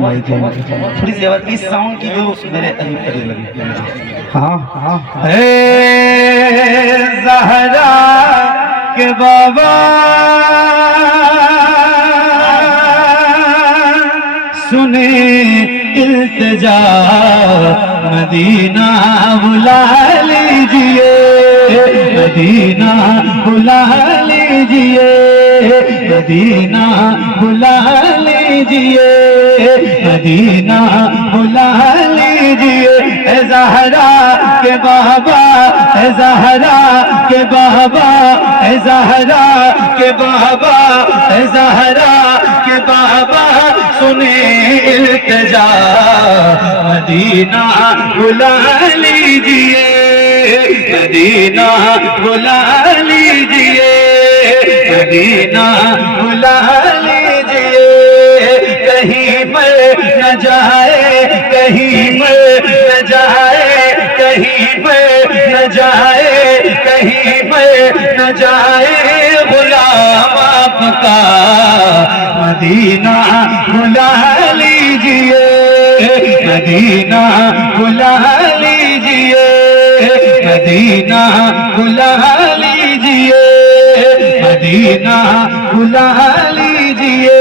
थोड़ी सी आवाज इस साउंड की जो मेरे अजीब अजीब लगी। हाँ हाँ हे ज़हरा के बाबा सुने इल्तिजा मदीना बुला लीजिए, मदीना बुला लीजिए, मदीना बुला लीजिए, मदीना बुला लीजिए। ए ज़हरा के बाबा, ए ज़हरा के बाबा, ए ज़हरा के बाबा, ए ज़हरा के बाबा सुने इल्तिजा मदीना बुला लीजिए, मदीना बुला लीजिए, मदीना बुला लीजिए। कहीं मर न जाए, कहीं मर न जाए, कहीं मर न जाए, कहीं मर न जाए गुलाम आपका मदीना बुला लीजिए, मदीना बुला लीजिए, मदीना बुला लीजिए, मदीना बुला लीजिए,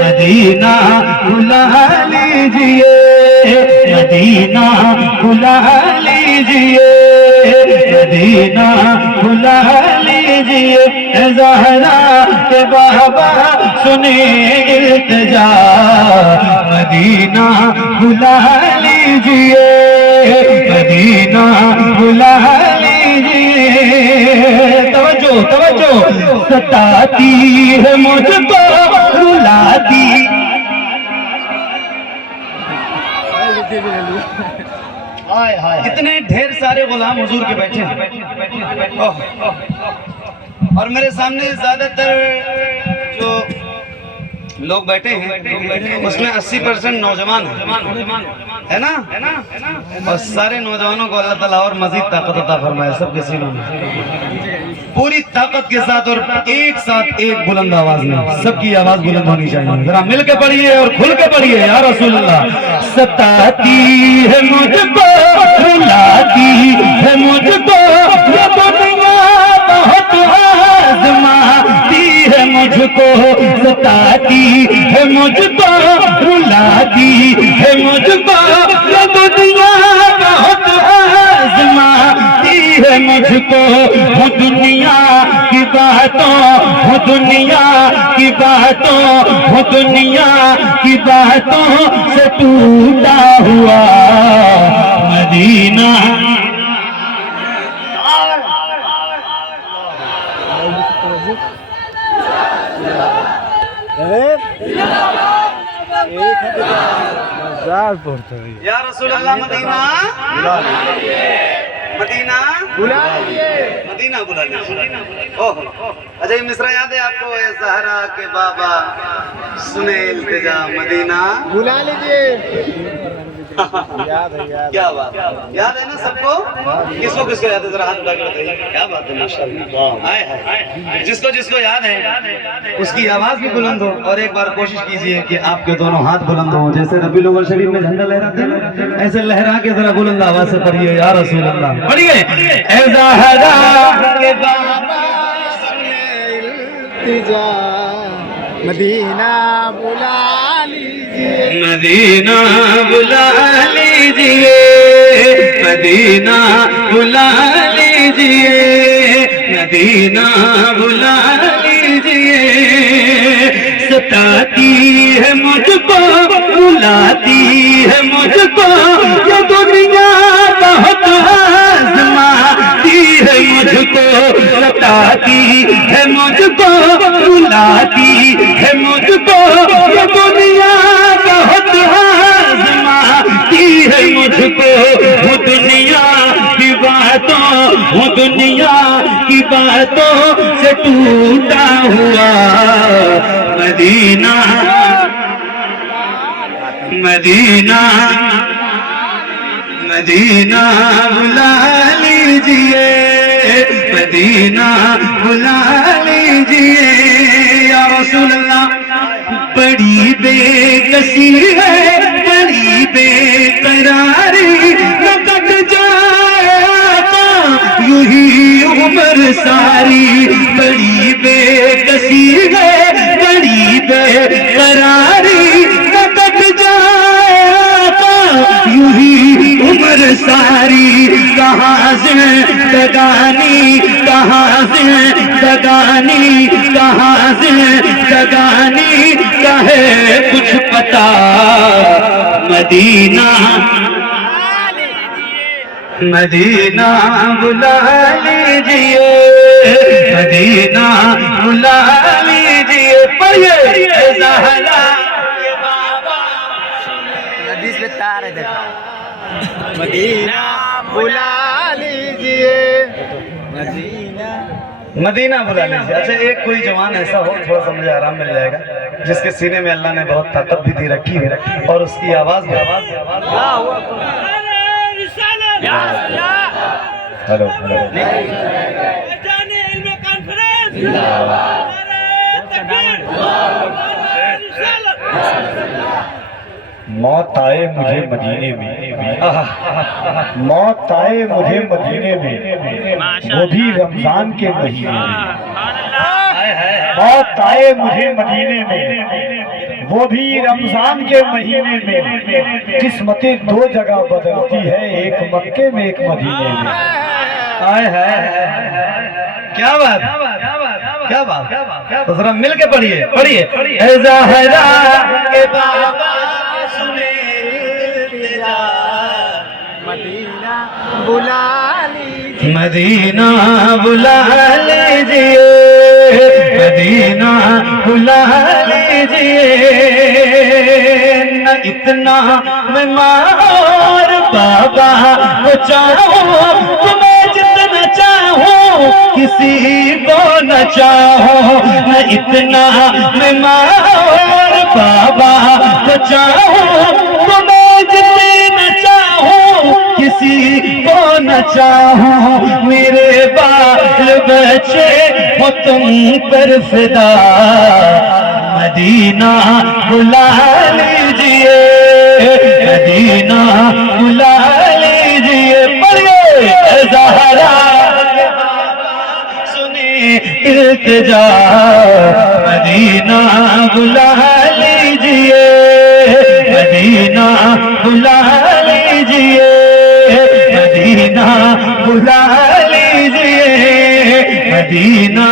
मदीना बुला लीजिए, मदीना बुला लीजिए, मदीना बुला लीजिए। ज़हरा के बाबा सुने इल्तिजा मदीना बुला लीजिए, मदीना बुला लीजिए। तवज्जो तवज्जो सताती है मुझको रुलाती। कितने ढेर सारे गुलाम हुजूर के बैठे हैं और मेरे सामने ज्यादातर जो लोग बैठे हैं उसमें 80% नौजवान है ना, और सारे नौजवानों को अल्लाह ताला और मजीद ताकत अता फरमाए सबके सीनों में पूरी ताकत के साथ और एक साथ एक बुलंद आवाज में। सबकी आवाज बुलंद होनी चाहिए। जरा मिल के पढ़िए और खुल के पढ़िए या रसूल अल्लाह। सताती है मुझको रुलाती है मुझको ये दुनिया बहुत आज़माती है मुझको, सताती है मुझको रुलाती है मुझको ये दुनिया बहुत आज़माती है मुझको। हूँ दुनिया की बातों, हूँ दुनिया की बातों, हूँ दुनिया की बातों से टूटा हुआ मदीना। या रसूल अल्लाह मदीना मदीना बुला लीजिए, मदीना बुला लीजिए। ओह अच्छा ये मिसरा याद है आपको? ए ज़हरा के बाबा सुने इल्तिजा मदीना बुला लीजिए। याद है, क्या बात, याद है ना सबको? किसको किसको याद है? जरा हाथ उठा के बताइए। क्या बात है, माशाअल्लाह। हाय हाय, जिसको जिसको याद है उसकी आवाज भी बुलंद हो। और एक बार कोशिश कीजिए कि आपके दोनों हाथ बुलंद हो, जैसे रबीउल अव्वल शरीफ में झंडा लहराते हैं ऐसे लहरा के जरा बुलंद आवाज से पढ़िए या रसूल अल्लाह। पढ़िए ए ज़हरा के बाबा इल्तिजा मदीना बुला लीजिए, मदीना बुला लीजिए, मदीना बुला लीजिए, मदीना बुला लीजिए। सताती है मुझको रुलाती है मुझको ये दुनिया बहुत आज़माती है मुझको, सताती है मुझको रुलाती है मुझको ये दुनिया बहुत आज़माती है मुझको। वो दुनिया की बातों, वो दुनिया की बातों से टूटा हुआ मदीना, मदीना मदीना बुला लीजिए, मदीना बुला लीजिए या रसूल अल्लाह। बड़ी बेकसी है, बड़ी बेकरारी, न कट जाए आका यूं ही उम्र सारी। बड़ी बेकसी है, बड़ी बेकरारी, न कट जाए आका यूं ही उम्र सारी। कहाँ जिंदगानी, कहाँ जिंदगानी, कहाँ जिंदगानी का है कुछ पता। मदीना मदीना बुला लीजिए, मदीना बुला लीजिए। पढ़िए ज़हरा के बाबा हदीस में तार है देखो। मदीना बुला लीजिए, मदीना मदीना बुला लीजिए। अच्छा, एक कोई जवान ऐसा हो, थोड़ा सा मुझे आराम मिल जाएगा, जिसके सीने में अल्लाह ने बहुत ताकत भी दे रखी है और उसकी आवाज में हेलो मौत आए मुझे मदीने में, मौत आए मुझे मदीने में, वो भी रमजान के महीने में। मौत आए मुझे मदीने में, वो भी रमजान के महीने में। किस्मतें दो जगह बदलती है, एक मक्के में एक मदीने में। आए है क्या बात, क्या बात। तो जरा मिल के पढ़िए, पढ़िए। ऐ ज़हरा के बाबा सुने तेरा, मदीना बुला लीजिए, मदीना बुला लीजिए, मदीना बुला लीजिए। न इतना मैं मार बाबा को चाहूं, तुम्हें जितना चाहूं किसी को न चाहूं। न इतना मैं मार बाबा को चाहूं, तुम्हें जितना चाहूं किसी को न चाहूं। मेरे बाल बच्चे हो तुम पर फिदा, मदीना बुला लीजिए, मदीना बुला लीजिए। पढ़िए ज़हरा सुने इल्तिजा, मदीना बुला लीजिए, मदीना बुला लीजिए, मदीना बुला लीजिए, मदीना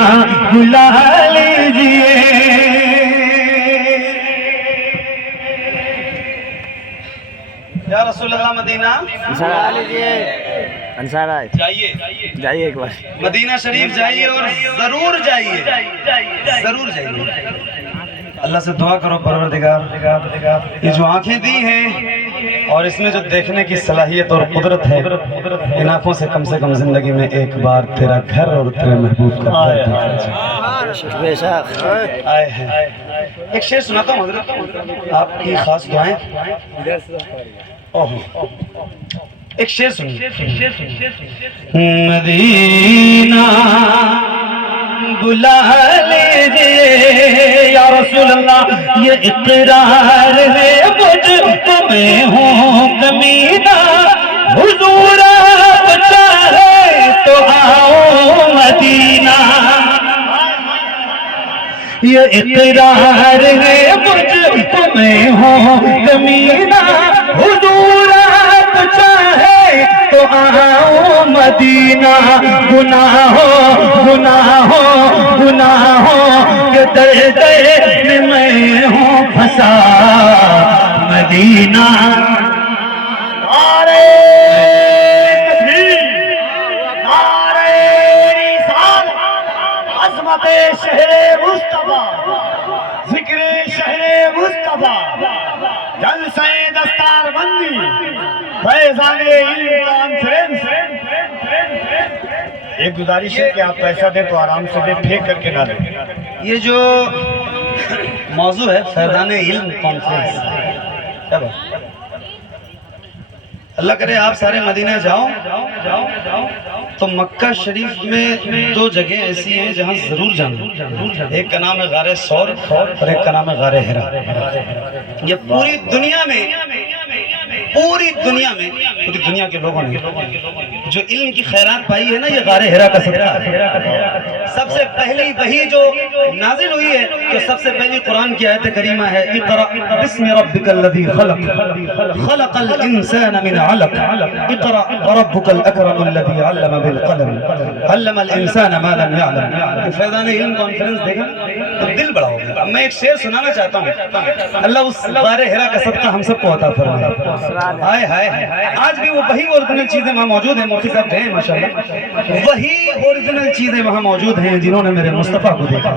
बुला लीजिए। या रसूल अल्लाह मदीना अंसारा लीजिए, अंसारा जाइए एक बार मदीना शरीफ जाइए और जरूर जाइए, जरूर जाइए। अल्लाह से दुआ करो परवरदिगार, ये जो आंखें दी हैं और इसमें जो देखने की सलाहियत और कुदरत है, इन आंखों से कम जिंदगी में एक बार तेरा घर और तेरे महबूब का घर देखा जाए। आए हैं एक शेर सुनाता हूँ हजरत, आपकी खास दुआएं। ओहो, एक शेर सुनिए। मदीना बुला लीजिए या रसूल अल्लाह, ये इकरार है मुझ में हूँ कमीना। हुजूर आप चाहे तो आओ मदीना, ये इकरार है मुझ में हूँ कमीना। हुजूर आप चाहे तो आओ मदीना। गुनाहों गुनाहों गुनाहों के दर्द में मैं हूँ फंसा, मदीना। नारे तकबीर, नारे रिसालत, अज़मते शहरे मुस्तफा, ज़िक्रे शहरे मुस्तफा, जलसे दस्तारबंदी, फैज़ाने इल्म कॉन्फ्रेंस। एक गुजारिश है कि आप पैसा दे तो आराम से दे, फेंक करके ना दे। ये जो मौजू है फैज़ाने इल्म कॉन्फ्रेंस, क्या बात। अल्लाह करे आप सारे मदीना जाओ तो मक्का शरीफ में दो जगह ऐसी हैं जहां जरूर जाना। एक का नाम है गारे सौर और एक का नाम है गारे हिरा। ये पूरी दुनिया के लोगों ने जो इल्म की खैरात पाई है ना, ये गारे हिरा का सदका है। सबसे पहली वही जो नाजिल हुई है, तो सबसे पहली कुरान की आयत करीमा है, इक़रा बिस्मि रब्बिकल लज़ी खलक़ खलक़ल इंसान मिन अलक़ इक़रा रब्बुकल अकरमुल लज़ी अल्लम बिल कलम अल्लमल इंसान मा लम यअलम। फैज़ान इल्म कॉन्फ्रेंस देखा तो दिल बड़ा हो गया। मैं एक शेर सुनाना चाहता हूँ, अल्लाह उस गारे हिरा का सदका हम सबको अता फरमाए। हाय हाय आज भी वो वही ओरिजिनल चीजें वहाँ मौजूद हैं। मुफ्ती साहब गए माशाल्लाह, वही ओरिजिनल चीजें वहाँ मौजूद हैं जिन्होंने मेरे मुस्तफा को देखा।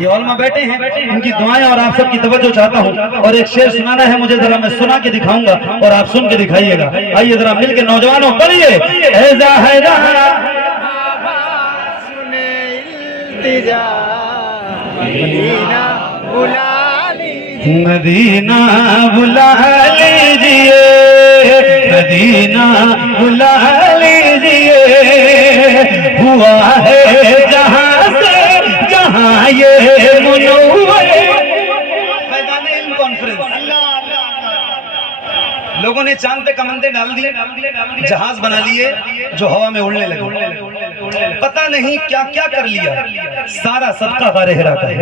ये उलमा बैठे हैं, उनकी दुआएं और आप सबकी तवज्जो चाहता हूँ। और एक शेर सुनाना है मुझे, जरा मैं सुना के दिखाऊंगा और आप सुन के दिखाइएगा। आइए जरा मिल के नौजवानों पढ़िए, मदीना बुला लीजिए, मदीना बुला लीजिए, हुआ है जहाँ से जहाँ ये मुनव्वर। मैदान इल्म कॉन्फ्रेंस, लोगों ने चांद पे कमंदे डाल दिए, जहाज बना लिए जो हवा में उड़ने लगे। पता नहीं क्या क्या कर लिया, सारा सदका गारे हिरा का है,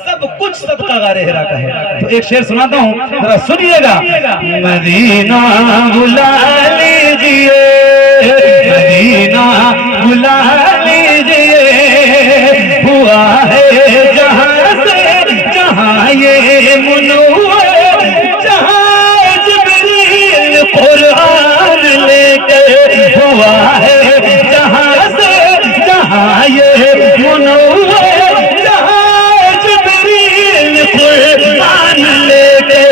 सब कुछ सदका गारे हिरा का है। तो एक शेर सुनाता हूँ, जरा सुनिएगा। मदीना बुला लीजिए, मदीना बुला लीजिए, हुआ है जहाँ से जहाँ ये मुनव्वर, कुरान लेके हुआ है जहाँ से जहाँ ये मुनव्वर, जहाँ जिब्रील कुरान लेके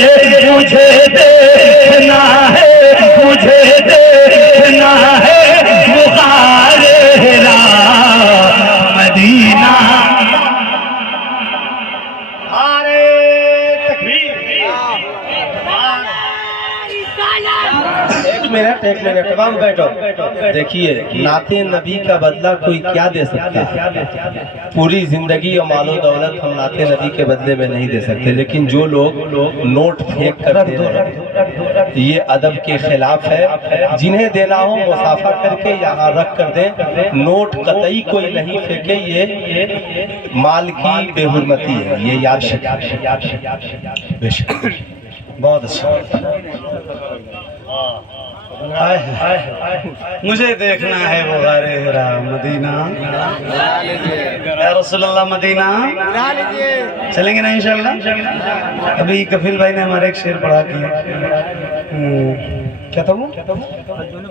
मुझे देखना है, मुझे देखना है वो गारे हिरा मदीना। एक मिनट तमाम बैठो। देखिए, नाते नबी का बदला कोई क्या दे सकता है? पूरी जिंदगी और मालो दौलत हम नाते नबी के बदले में नहीं दे सकते, लेकिन जो लोग नोट फेंक कर दे रहे हैं, ये अदब के खिलाफ है। जिन्हें देना हो मुसाफा करके यहाँ रख कर दे, नोट कतई कोई नहीं फेंके, ये माल की बेहुरमती है, ये याद रखिए। बहुत अच्छा। मुझे देखना है वो गारे हिरा मदीना, या रसूलुल्लाह मदीना। चलेंगे ना इंशाल्लाह। अभी कफिल भाई ने हमारे एक शेर पढ़ा किया, क्या था वो?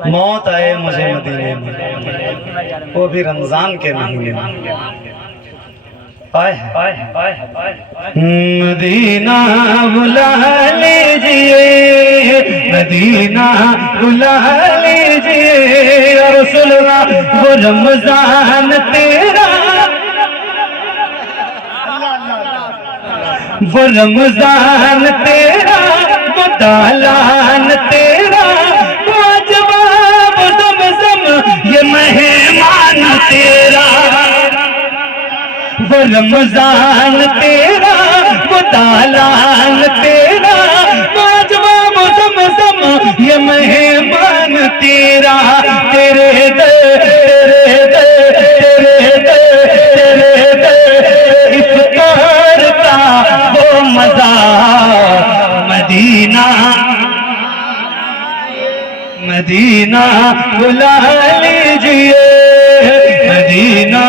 मौत आए मुझे मदीने में, वो भी रमजान के महीने में। मदीना बुला लीजिए, मदीना बुला लीजिए, या रसूलल्लाह वो रमजान तेरा, वो रमजान तेरा, वो दालान तेरा, वो जवाब ज़मज़म ये मेहमान तेरा, वो रमजान तेरा, वो दालान तेरा, वो जवाब ज़मज़म ये मेहमान तेरा। तेरे दे तेरे दे तेरे दे तेरे दे इफ्तार का वो मज़ा मदीना, मदीना बुला लीजिए, मदीना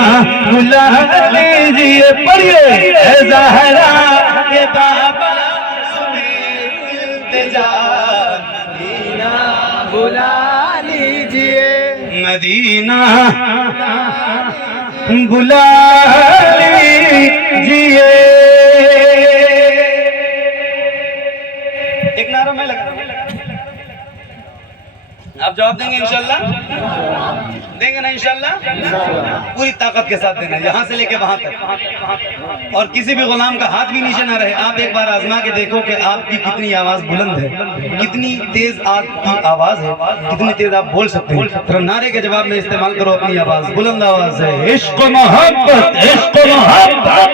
बुला लीजिए। पढ़िए, ज़हरा के बाबा सुने इल्तिजा, मदीना बुला लीजिए, मदीना बुला लीजिए। एक नारा मैं लगा, आप जवाब देंगे इंशाल्लाह? देंगे ना इंशाल्लाह? पूरी ताकत के साथ देना, यहाँ से लेके वहां तक, और किसी भी गुलाम का हाथ भी नीचे ना रहे। आप एक बार आजमा के देखो कि आपकी कितनी आवाज बुलंद है, कितनी तेज आपकी आवाज है, कितनी तेज आप बोल सकते हैं। तो नारे के जवाब में इस्तेमाल करो अपनी आवाज, बुलंद आवाज है। इश्क मोहब्बत, इश्क मोहब्बत।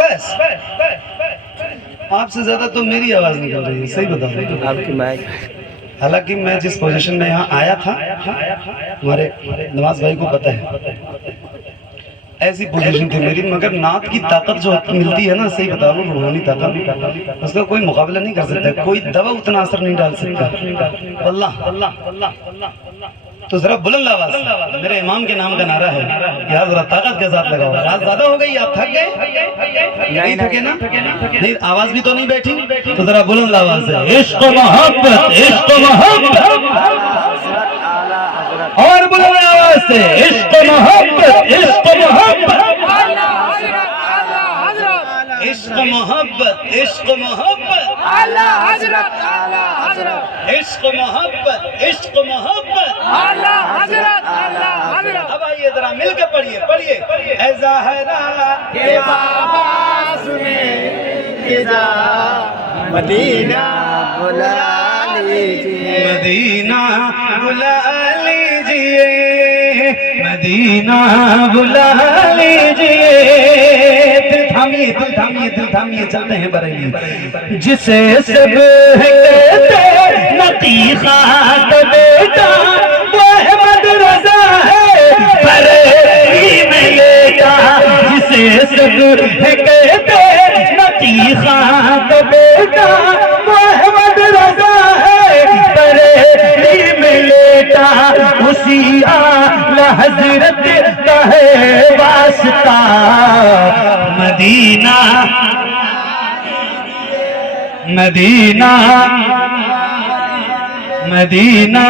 बस आपसे ज्यादा तो मेरी आवाज निकल रही है, सही बताओ आपकी माइक। हालांकि मैं जिस पोजीशन में यहाँ आया था, हमारे नवाज भाई को पता है, ऐसी पोजीशन थी मेरी, मगर नात की ताकत जो मिलती है ना, सही बता रहा हूँ, रूहानी ताकत, उसका कोई मुकाबला नहीं कर सकता, कोई दवा उतना असर नहीं डाल सकता। अल्लाह। तो जरा बुलंद आवाज, मेरे इमाम के नाम का नारा है, यार जरा ताकत के साथ लगाओ। रात ज्यादा हो गई, आप थक गए? नहीं थके ना? नहीं, आवाज भी तो नहीं बैठी, तो जरा बुलंद आवाज है। इश्क मोहब्बत, इश्क मोहब्बत, और बुलंद आवाज से इश्क मोहब्बत, इश्क मोहब्बत, इश्क मोहब्बत, इश्क मोहब्बत, आला हजरत, आला हजरत, इश्क मोहब्बत, इश्क मोहब्बत, आला हजरत, आला हजरत। अब आइए जरा मिलकर पढ़िए, पढ़िए। ऐ ज़ाहरा के बाबा सुने जा मदीना बुला लीजिए, मदीना बुला लीजिए, मदीना बुला लीजिए। दिल थामिए, दिल थामिए, चलते हैं बरेली। जिसे सब कहते नतीखा का बेटा, वो अहमद रजा है बरेली में लेटा। जिसे सब कहते नतीखा का बेटा, वो अहमद रजा है बरेली में लेटा। उसी आला हजरत का है वास्ता, मदीना मदीना मदीना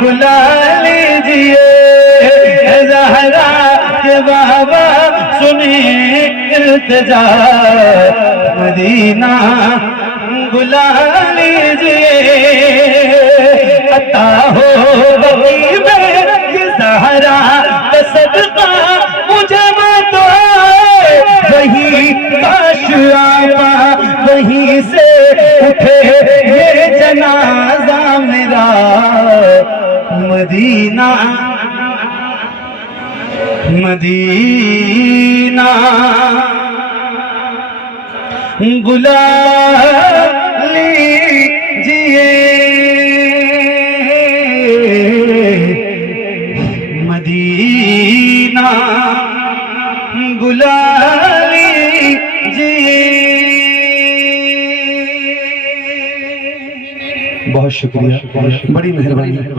बुला लीजिए। ज़हरा के बाबा सुनिए इल्तिजा, मदीना बुला लीजिए। अता हो वही में ज़हरा का सदका मुझे मत वही काश आपा, वहीं से उठे ये जनाजा मेरा। मदीना मदीना बुला लीजिए, मदीना बुला लीजिए। बहुत शुक्रिया, बड़ी मेहरबानी।